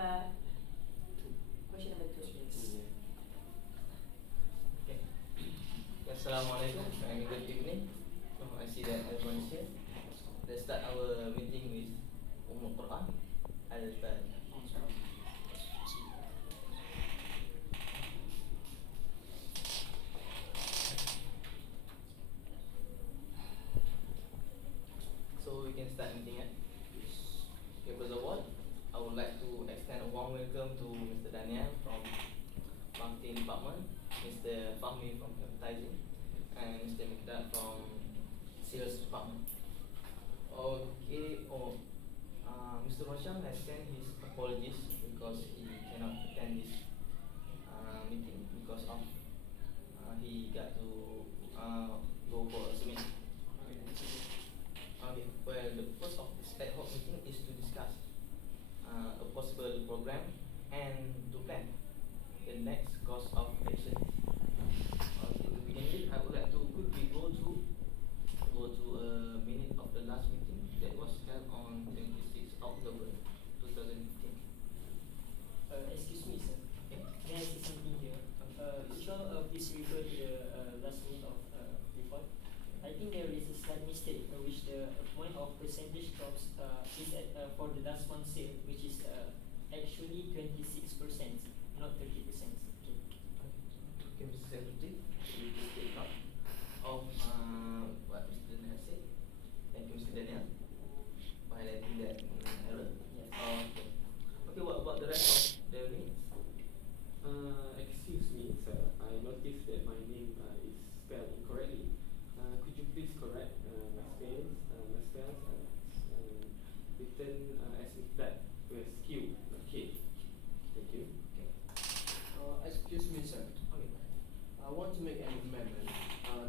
Question number 2, please. Okay. Assalamualaikum and good evening. I see that everyone is here. Let's start our meeting with Quran. I'll start. So we can start meeting. Okay, first of all, I would like to extend a warm welcome to Mr. Danial from Marketing Department, Mr. Fahmi from Advertising, and Mr. Miqdad from Sales Department. Okay, Mr. Rosham has sent his apologies because he cannot attend this meeting because of he got to go for a seminar. Okay, well, the purpose of this ad hoc meeting is to discuss a possible program and to plan the next course of action. Okay, to begin with, I would like to quickly go to a minute of the last meeting that was held on 26 October 2015. Excuse me, sir. Okay. May I say something here? Could you please refer to the last minute of report? I think there is a slight mistake which the point of percentage drops is at for the last month sale, which is actually 26%, not 30%. Okay. Okay, Mr. Secretary, we will take note of what Mr. Danial said. Thank you, Mr. Danial, for highlighting that error. Yes. Okay. Okay, what about the rest of the minutes? Excuse me, sir. I noticed that my name is spelled incorrectly. Could you please correct my spells? Written as Miqdad with Q, not K. Thank you. Okay. Excuse me, sir. Okay. I want to make an amendment.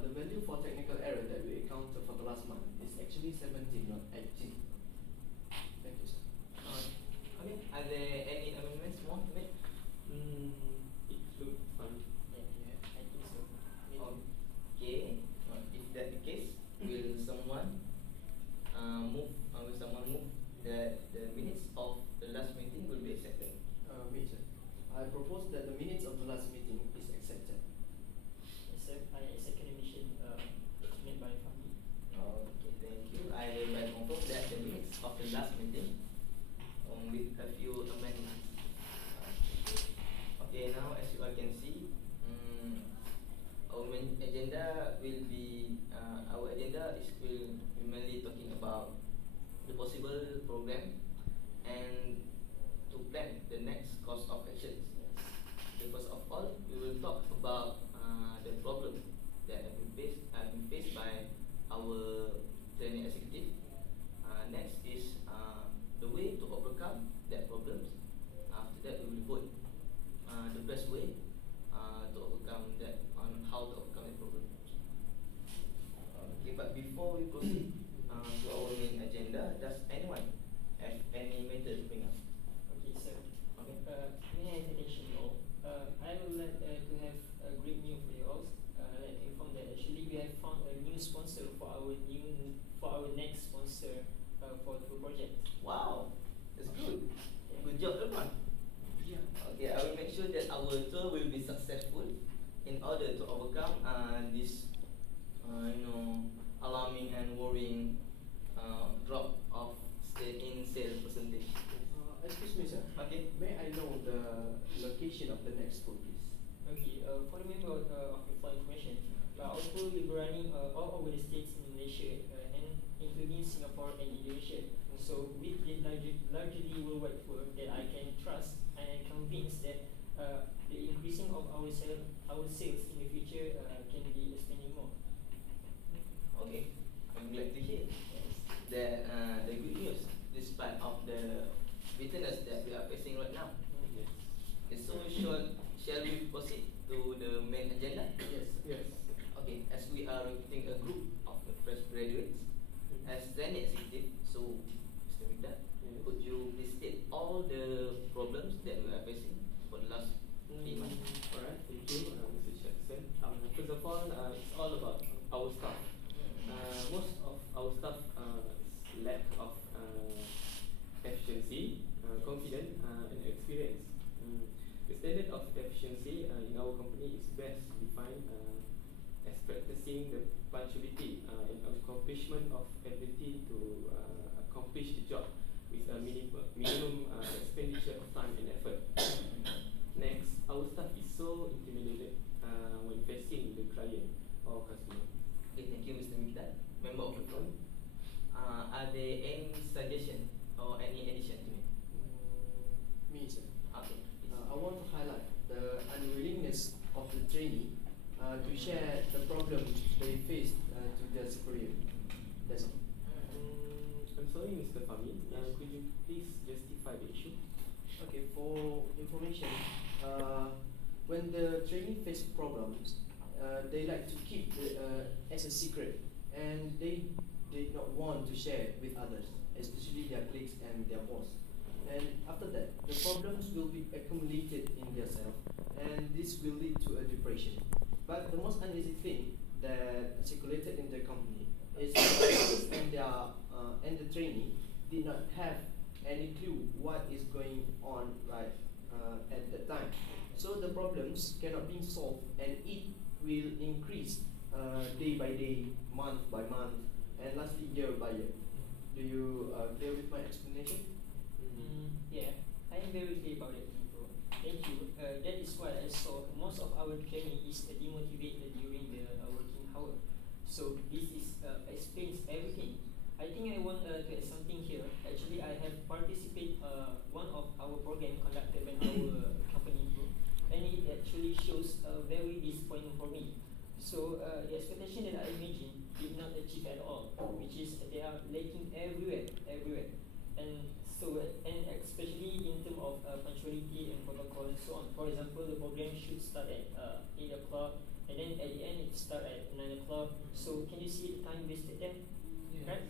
The value for technical error that we encountered for the last month is actually 17, not 18. Thank you, sir. Okay. Are there any amendments more to make? It looked fine. Yeah, I think so. Maybe. Okay. If that the case, will someone move that the minutes of the last meeting will be accepted? Me, sir. I propose that the minutes of the last meeting is accepted. Yes, sir. I second the mission made by Fahmi. Okay, thank you. I hereby confirm that the minutes of the last meeting with a few amendments. Okay, now as you all can see, our main agenda will be will be mainly talking about the possible program and to plan the next course of actions. So first of all, we will talk about the problem that have been faced by our training executive. Next is the way to overcome that problems. After that, we will vote the best way to overcome that, on how to overcome that problem. Okay, but before we proceed to our main agenda, does anyone have any matter to bring up? Okay, sir. Okay. May I attention you all? I would like to have a great news for you all. I'd like to inform that actually we have found a new sponsor for our next sponsor for the project. Wow, that's good. Good job, everyone. Yeah. Okay, I will make sure that our tour will be successful in order to overcome this, alarming and worrying drop of in sales percentage. Excuse me, sir. Okay. May I know the location of the next school, please? Okay. For the member of the flight information, our tour will be running all over the states in Malaysia and including Singapore and Indonesia. So with the largely worldwide tour that I can trust, and I'm convinced that the increasing of our sales in the future can be expanding more. Okay, I'm glad to hear Yes. that the good news, despite of the bitterness that we are facing right now. Yes. Okay, so shall we proceed to the main agenda? Yes. Okay, as we are recruiting a group of the fresh graduates as training executive, so seeing the punctuality and accomplishment of ability to accomplish the job with a minimum expenditure of time and effort. Next, our staff is so intimidated when facing the client or customer. Okay, thank you, Mr. Miqdad. Member of the floor. Are there any suggestion or any addition to me? Me, sir. Okay. I want to highlight the unwillingness of the trainee to share the problem they faced to their superior. That's all. I'm sorry, Mr. Fahmi. Could you please justify the issue? Okay, for information, when the trainee face problems, they like to keep as a secret, and they did not want to share with others, especially their colleagues and their boss. And after that, the problems will be accumulated in their self, and this will lead to a depression. But the most uneasy thing that circulated in the company is the and the trainee did not have any clue what is going on right at that time. So the problems cannot be solved, and it will increase day by day, month by month, and lastly year by year. Do you clear with my explanation? Yeah, I am very clear about it, bro. Thank you. That is what I saw. Most of our training is demotivated during the working hour. So this is explains everything. I think I want to add something here. Actually, I have participated one of our program conducted by our company group, and it actually shows very disappointing for me. So the expectation that I imagined did not achieve at all, which is they are lacking everywhere, and so and especially in terms of punctuality and protocol and so on. For example, the program should start at 8 o'clock, and then at the end it start at 9 o'clock. So can you see the time wasted there? Right?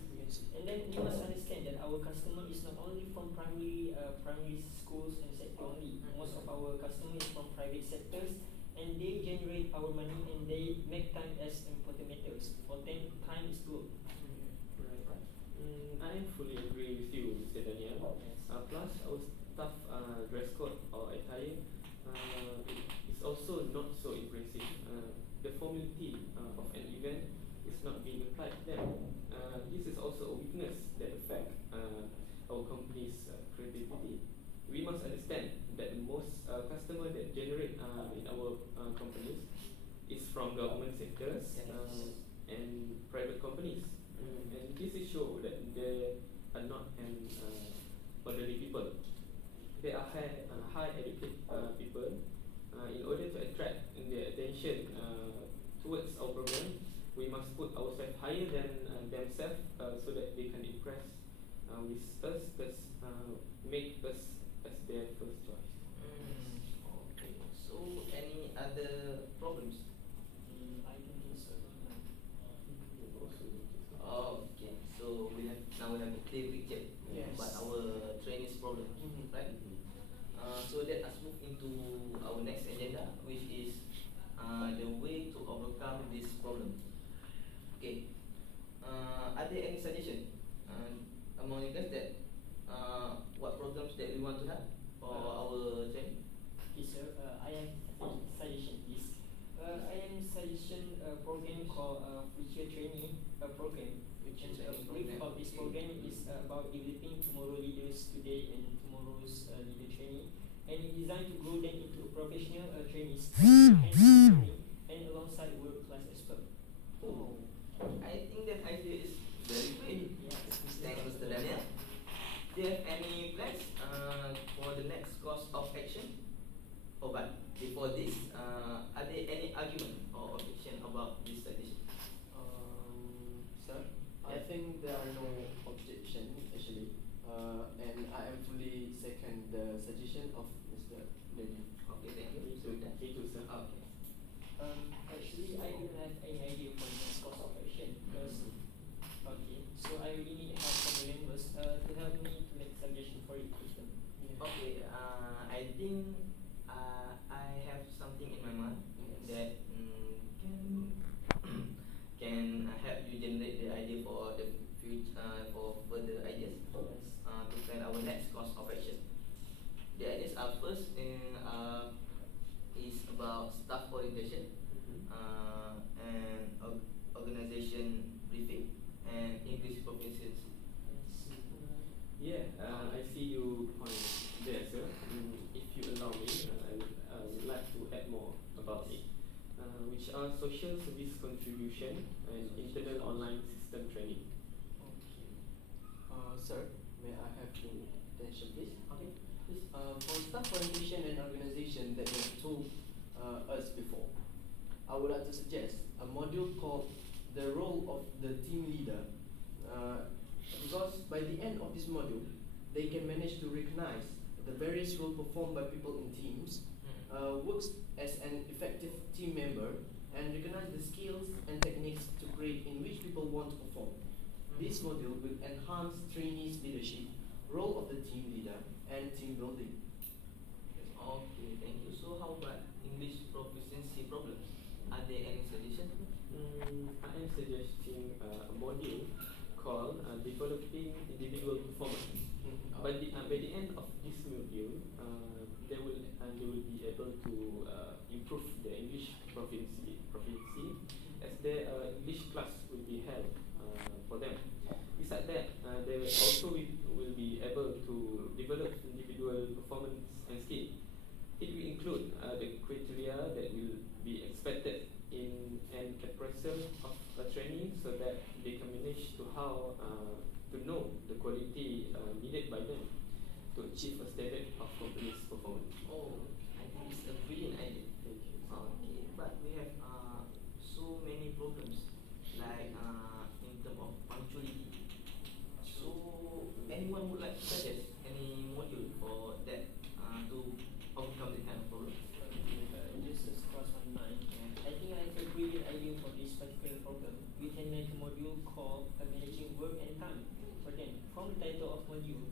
And then you must understand that our customer is not only from primary schools and sector only. Most of our customer is from private sectors, and they generate our money, and they make time as important matters. For them, time is gold. Right. I fully agree with you, Mr. Daniel. Plus, our staff dress code or attire is also not so impressive. The formality of an event is not being applied to them. This is also a weakness that affects our company's credibility. We must understand that most customer that generate in our companies is from government sectors and private companies. And this is show that they are not ordinary people. They are high educated people. In order to attract their attention towards our program, we must put ourselves higher than themselves so that they can impress with us, make us as their first choice. Okay. So, any other problems? I don't think so. Okay. So we have a clear picture about our trainees problem, right? So let us move into our next agenda, which is the way to overcome this problem. Okay. Are there any suggestion among you guys that what programs that we want to have for our training? Okay, sir. I am suggestion this. I am suggestion a program called Future Trainee Program, which is a brief of this program is about developing tomorrow leaders today and tomorrow's leader trainee, and it is designed to grow them into professional trainees and alongside world class as well. Oh, I think that idea is very great. Thanks, Mr. Daniel. Do you have any plans for the next course of action? Oh, but before this, are there any argument or objection about this suggestion? Sir, I think there are no objection actually, and I am fully second the suggestion of Mr. Daniel. Okay, thank you. Me too, sir. Okay. Actually, I don't have any idea for the next course of action because so I really need help from the members to help me to make suggestion for it. Okay, I think I have something in my mind that can help you generate the idea for the future, for further ideas to plan our next course of action. The ideas are first is about staff orientation and discussed before. I would like to suggest a module called the role of the team leader, because by the end of this module, they can manage to recognize the various roles performed by people in teams, works as an effective team member, and recognize the skills and techniques to create in which people want to perform. This module will enhance trainees' leadership, role of the team leader, and team building. Okay, thank you. So how about English proficiency problems? Are there any suggestions? I am suggesting a module called Developing Individual Performance. By the end of this module, they will be able to improve their English proficiency as their English class will be held for them. Besides that, they also will be able to develop individual performance and skill. It will include the criteria that will be expected in an appraisal of a trainee, so that they can manage to how to know the quality needed by them to achieve a standard of company's performance. Oh, I think it's a brilliant idea. Thank you. Okay, but we have so many problems, like in terms of punctuality. So, anyone would like to suggest any module for that to overcome this kind of problem? Just as cross my mind. I think I have a brilliant idea for this particular problem. We can make a module called Managing Work and Time. But then, from the title of module,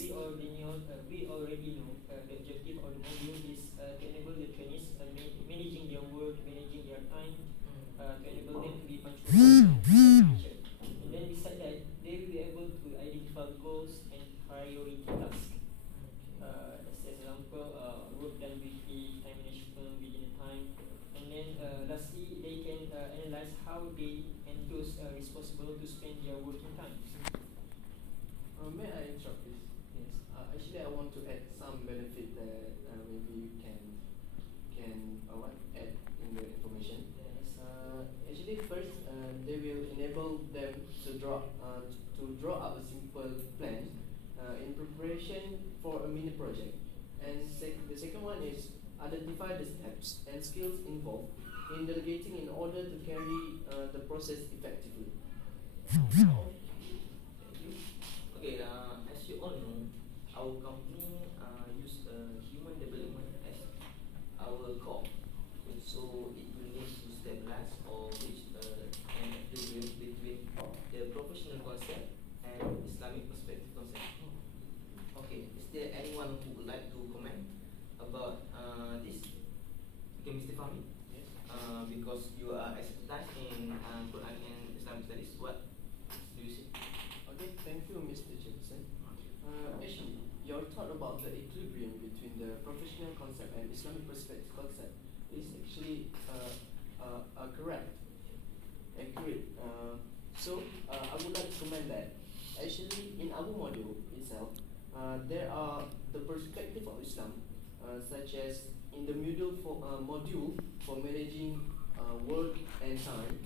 we already know the objective of the module is to enable the trainees managing their work, managing their time, to enable them to be punctual for the future. And then beside that, they will be able to identify goals and priority tasks. As an example, work done weekly, time management within the time. And then lastly, they can analyze how they and those responsible to spend their working time. May I interrupt, please? Yes. Actually, I want to add some benefit that maybe you can add in the information. Yes. Actually, first, they will enable them to draw up a simple plan in preparation for a mini project. And the second one is identify the steps and skills involved in delegating in order to carry the process effectively. Thank you. Okay, as you all know, our company use human development as our core. So it will need to stabilize or reach an equilibrium between the professional concept and Islamic perspective concept. Okay, is there anyone who would like to comment about this? Okay, Mr. Fahmi. Yes. Because you are expertise in Quran and Islamic studies, what do you say? Okay, thank you, Mr. Jefferson. Actually, your thought about the equilibrium between the professional concept and Islamic perspective concept is actually correct, accurate. So I would like to comment that actually in our module itself, there are the perspective of Islam, such as in the module for managing work and time.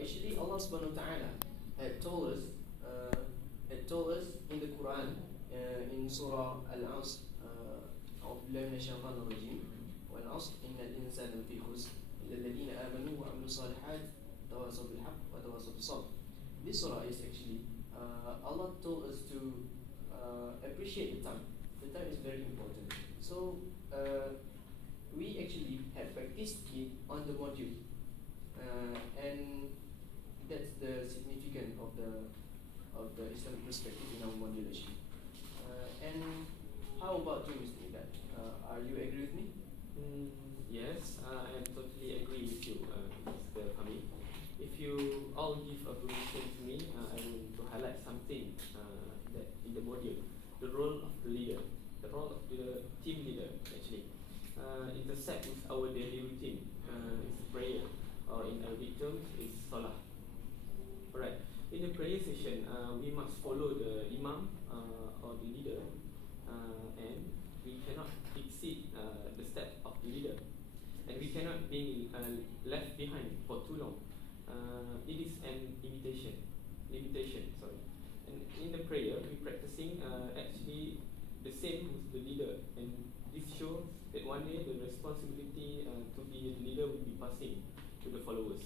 Actually, Allah Subhanahu wa Taala had told us in the Quran in Surah Al-Asr, أعوذ بالله من الشيطان الرجيم والعصر إن الإنسان لفي خسر إلا الذين آمنوا وعملوا الصالحات وتواصوا بالحق وتواصوا بالصبر. This surah is actually Allah told us to appreciate the time. The time is very important. So we actually have practiced it on the module, and that's the significance of the Islamic perspective in our module actually. And how about you, Mr. Miqdad? Are you agree with me? Yes, I am totally agree with you, Mr. Fahmi. If you all give a permission to me, I want to highlight something that in the module, the role of the leader, the role of the team leader actually intersect with our daily routine. It's prayer, or in Arabic terms, it's salah. Alright. In the prayer session, we must follow the imam or the leader, and we cannot exceed the step of the leader, and we cannot be left behind for too long. It is an limitation. Sorry. And in the prayer, we practicing actually the same with the leader, and this shows that one day the responsibility to be a leader will be passing to the followers.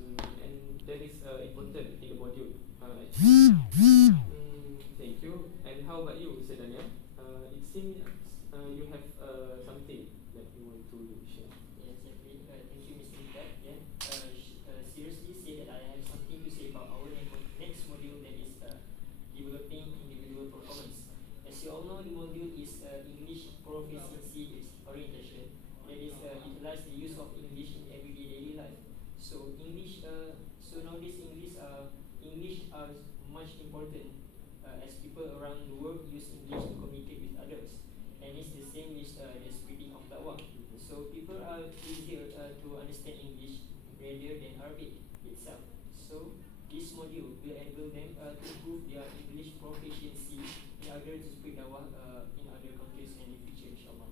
And that is important in the module. Thank you. And how about you, Mr. Daniel? It seems you have something that you want to share. Yes, definitely. Thank you, Mr. Miqdad. Yeah. Seriously say that I have something to say about our next module, that is developing individual performance. As you all know, the module is English proficiency orientation. That is utilize the use of English in everyday daily life. So nowadays English are much important as people around the world use English to communicate with others, and it's the same with the spreading of da'wah. So people are easier to understand English rather than Arabic itself. So this module will enable them to improve their English proficiency in order to spread da'wah in other countries and in the future, inshallah.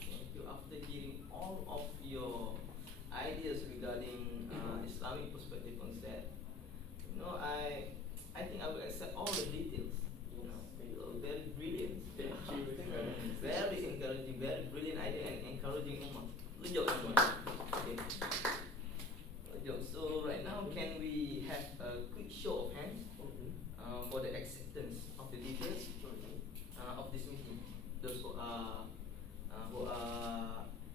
Okay, thank you. After hearing all of your ideas regarding Islamic perspective on that, I think I will accept all the details. You're very brilliant. Thank you. Very encouraging, very brilliant idea and encouraging ummah. Good job, ummah. Okay. Good job. So right now, can we have a quick show of hands for the acceptance of the details of this meeting? Those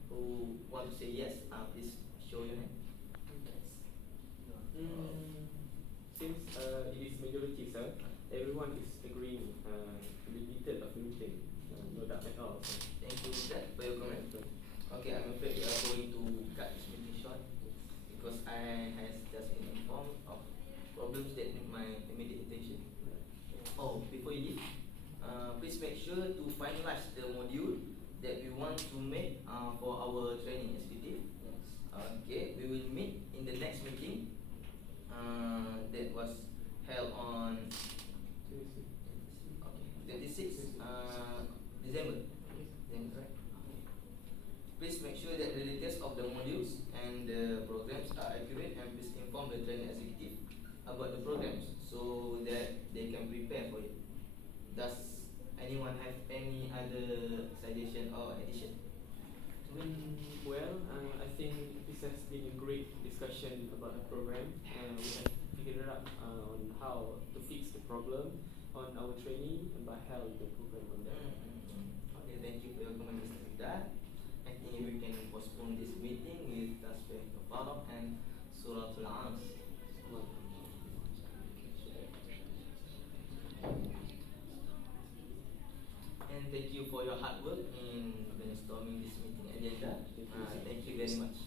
who want to say yes, please show your hand. Since it is majority, sir, everyone is agreeing to the detail of the meeting. No doubt at all. Thank you, Miqdad, for your comment. Okay, I'm afraid we are going to cut this meeting short because I has just been informed of problems that need my immediate attention. Oh, before you leave, please make sure to finalize the module that we want to make for our training executive. Okay, we will meet in the next meeting that was held on 26 December. Right? Please make sure that the details of the modules and the programs are accurate, and please inform the training executive about the programs so that they can prepare for it. Does anyone have any other suggestion or addition? Well, I think this has been a great discussion about the program. We have figured out on how to fix the problem on our training and by held the program on that. Okay, thank you for your comment, Mr. Miqdad. I think we can postpone this meeting with Tasbih Tafaraq and Surah Al-Ans. And thank you for your hard work in brainstorming this meeting agenda. Thank you very much.